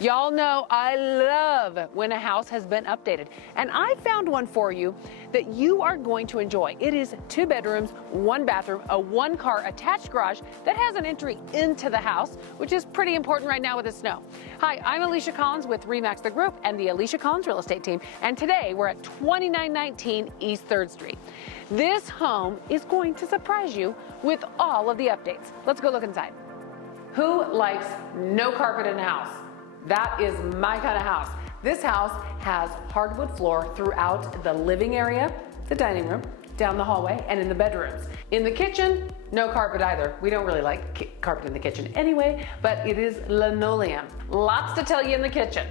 Y'all know I love when a house has been updated, and I found one for you that you are going to enjoy. It is 2 bedrooms, 1 bathroom, a 1-car attached garage that has an entry into the house, which is pretty important right now with the snow. Hi, I'm Alisha Collins with RE/MAX the Group and the Alisha Collins Real Estate Team, and today we're at 2919 East 3rd Street. This home is going to surprise you with all of the updates. Let's go look inside. Who likes no carpet in a house? That is my kind of house. This house has hardwood floor throughout the living area, the dining room, down the hallway, and in the bedrooms. In the kitchen, no carpet either. We don't really like carpet in the kitchen anyway, but it is linoleum. Lots to tell you in the kitchen.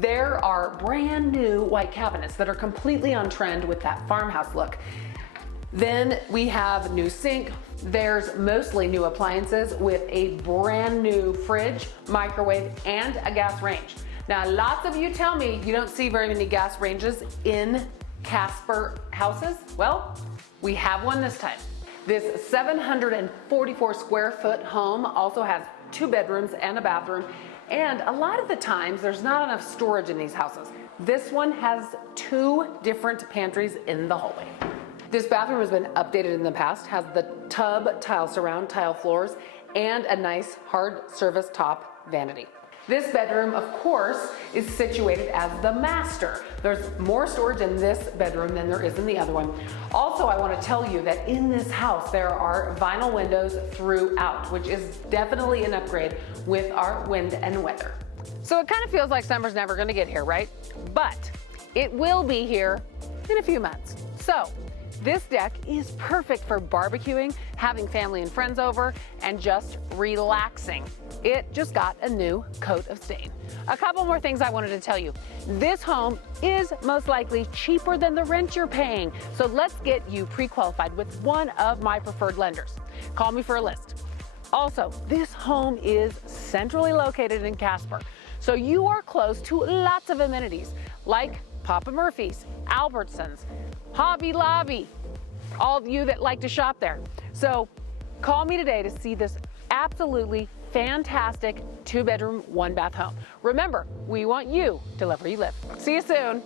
There are brand new white cabinets that are completely on trend with that farmhouse look. Then we have new sink. There's mostly new appliances with a brand new fridge, microwave, and a gas range. Now, lots of you tell me you don't see very many gas ranges in Casper houses. Well, we have one this time. This 744 square foot home also has 2 bedrooms and a bathroom. And a lot of the times there's not enough storage in these houses. This one has 2 different pantries in the hallway. This bathroom has been updated in the past, has the tub tile surround, tile floors, and a nice hard surface top vanity. This bedroom, of course, is situated as the master. There's more storage in this bedroom than there is in the other one. Also, I want to tell you that in this house, there are vinyl windows throughout, which is definitely an upgrade with our wind and weather. So it kind of feels like summer's never going to get here, right? But it will be here in a few months. So this deck is perfect for barbecuing, having family and friends over, and just relaxing. It just got a new coat of stain. A couple more things I wanted to tell you. This home is most likely cheaper than the rent you're paying, so let's get you pre-qualified with one of my preferred lenders. Call me for a list. Also, this home is centrally located in Casper, so you are close to lots of amenities like Papa Murphy's, Albertsons, Hobby Lobby, all of you that like to shop there. So call me today to see this absolutely fantastic 2 bedroom, 1 bath home. Remember, we want you to love where you live. See you soon.